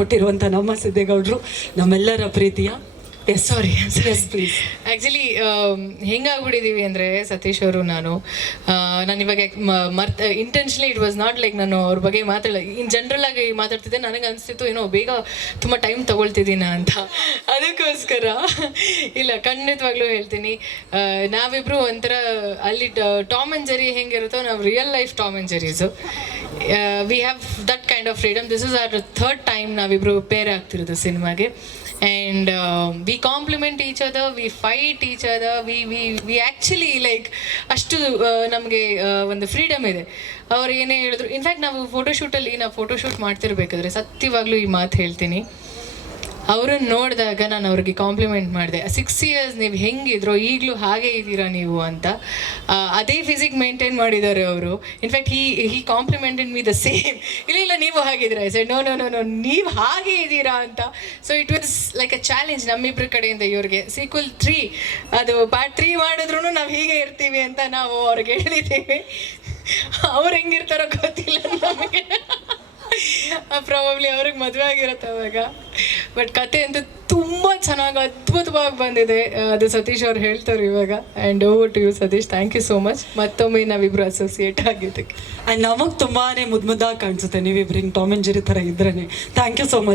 ಕೊಟ್ಟಿರುವಂಥ ನಮ್ಮ ಸಿದ್ದೇಗೌಡರು ನಮ್ಮೆಲ್ಲರ ಪ್ರೀತಿಯ. Yes sorry yes please actually ಹೆಂಗಾಗ್ಬಿಟ್ಟಿದ್ದೀವಿ ಅಂದರೆ ಸತೀಶ್ ಅವರು ನಾನು. ನಾನು ಇವಾಗ ಮರ್ತ್ intentionally it was not like ನಾನು ಅವ್ರ ಬಗ್ಗೆ ಮಾತಾಡ ಇನ್ ಜನರಲ್ ಆಗಿ ಮಾತಾಡ್ತಿದ್ದೆ ನನಗೆ ಅನಿಸ್ತಿತ್ತು ಏನೋ ಬೇಗ ತುಂಬ ಟೈಮ್ ತಗೊಳ್ತಿದ್ದೀನ ಅಂತ. ಅದಕ್ಕೋಸ್ಕರ ಇಲ್ಲ ಖಂಡಿತವಾಗ್ಲೂ ಹೇಳ್ತೀನಿ. ನಾವಿಬ್ಬರು ನಾವಿಬ್ರು ಒಂಥರ ಅಲ್ಲಿ ಟಾಮ್ ಆ್ಯಂಡ್ ಜೆರಿ ಹೆಂಗಿರುತ್ತೋ ನಾವು real life Tom and Jerrys we have that kind of freedom this is our third time ನಾವಿಬ್ರು ಪೇರ್ ಆಗ್ತಿರೋದು ಸಿನಿಮಾಗೆ and we compliment each other we fight each other we we we actually like ಅಷ್ಟು ನಮಗೆ ಒಂದು freedom ಇದೆ. ಅವ್ರು ಏನೇ ಹೇಳಿದ್ರು ಇನ್ಫ್ಯಾಕ್ಟ್ ನಾವು ಫೋಟೋಶೂಟಲ್ಲಿ ನಾವು ಫೋಟೋಶೂಟ್ ಮಾಡ್ತಿರ್ಬೇಕಾದ್ರೆ ಸತ್ಯವಾಗ್ಲೂ ಈ ಮಾತು ಹೇಳ್ತೀನಿ. ಅವ್ರನ್ನ ನೋಡಿದಾಗ ನಾನು ಅವ್ರಿಗೆ ಕಾಂಪ್ಲಿಮೆಂಟ್ ಮಾಡಿದೆ. ಸಿಕ್ಸ್ ಇಯರ್ಸ್ ನೀವು ಹೆಂಗಿದ್ರು, ಈಗಲೂ ಹಾಗೆ ಇದ್ದೀರಾ ನೀವು ಅಂತ? ಅದೇ ಫಿಸಿಕ್ ಮೇಂಟೈನ್ ಮಾಡಿದ್ದಾರೆ ಅವರು. In fact he he complimented me the same ಇಲ್ಲ ಇಲ್ಲ, ನೀವು ಹಾಗಿದ್ದೀರಾ said no no no no ನೀವು ಹಾಗೆ ಇದ್ದೀರಾ ಅಂತ. So it was like a challenge ನಮ್ಮಿಬ್ಬರ ಕಡೆಯಿಂದ ಇವ್ರಿಗೆ. ಸೀಕ್ವಲ್ ತ್ರೀ ಅದು ಪಾರ್ಟ್ ತ್ರೀ ಮಾಡಿದ್ರು ನಾವು ಹೀಗೆ ಇರ್ತೀವಿ ಅಂತ ನಾವು ಅವ್ರಿಗೆ ಹೇಳಿದ್ದೀವಿ. ಅವ್ರು ಹೆಂಗಿರ್ತಾರೋ ಗೊತ್ತಿಲ್ಲ ನಮಗೆ. ಪ್ರಾಬಬ್ಲಿ ಅವ್ರಿಗೆ ಮದುವೆ ಆಗಿರುತ್ತೆ ಅವಾಗ. ಬಟ್ ಕತೆ ಅಂತ ತುಂಬ ಚೆನ್ನಾಗಿ, ಅದ್ಭುತವಾಗಿ ಬಂದಿದೆ. ಅದು ಸತೀಶ್ ಅವ್ರು ಹೇಳ್ತಾರೆ ಇವಾಗ. And over to you Satish. Thank you so much ಮತ್ತೊಮ್ಮೆ ನಾವಿಬ್ರು ಅಸೋಸಿಯೇಟ್ ಆಗಿದ್ದಕ್ಕೆ. ಆ್ಯಂಡ್ ನಮಗೆ ತುಂಬಾ ಮುದ್ದು ಮುದ್ದಾಗಿ ಕಾಣಿಸುತ್ತೆ ನೀವಿಬ್ರು ಹಿಂಗೆ ಟಾಮ್ ಅಂಡ್ ಜೆರಿ ಥರ ಇದ್ರೇ ಥ್ಯಾಂಕ್ ಯು ಸೋ ಮಚ್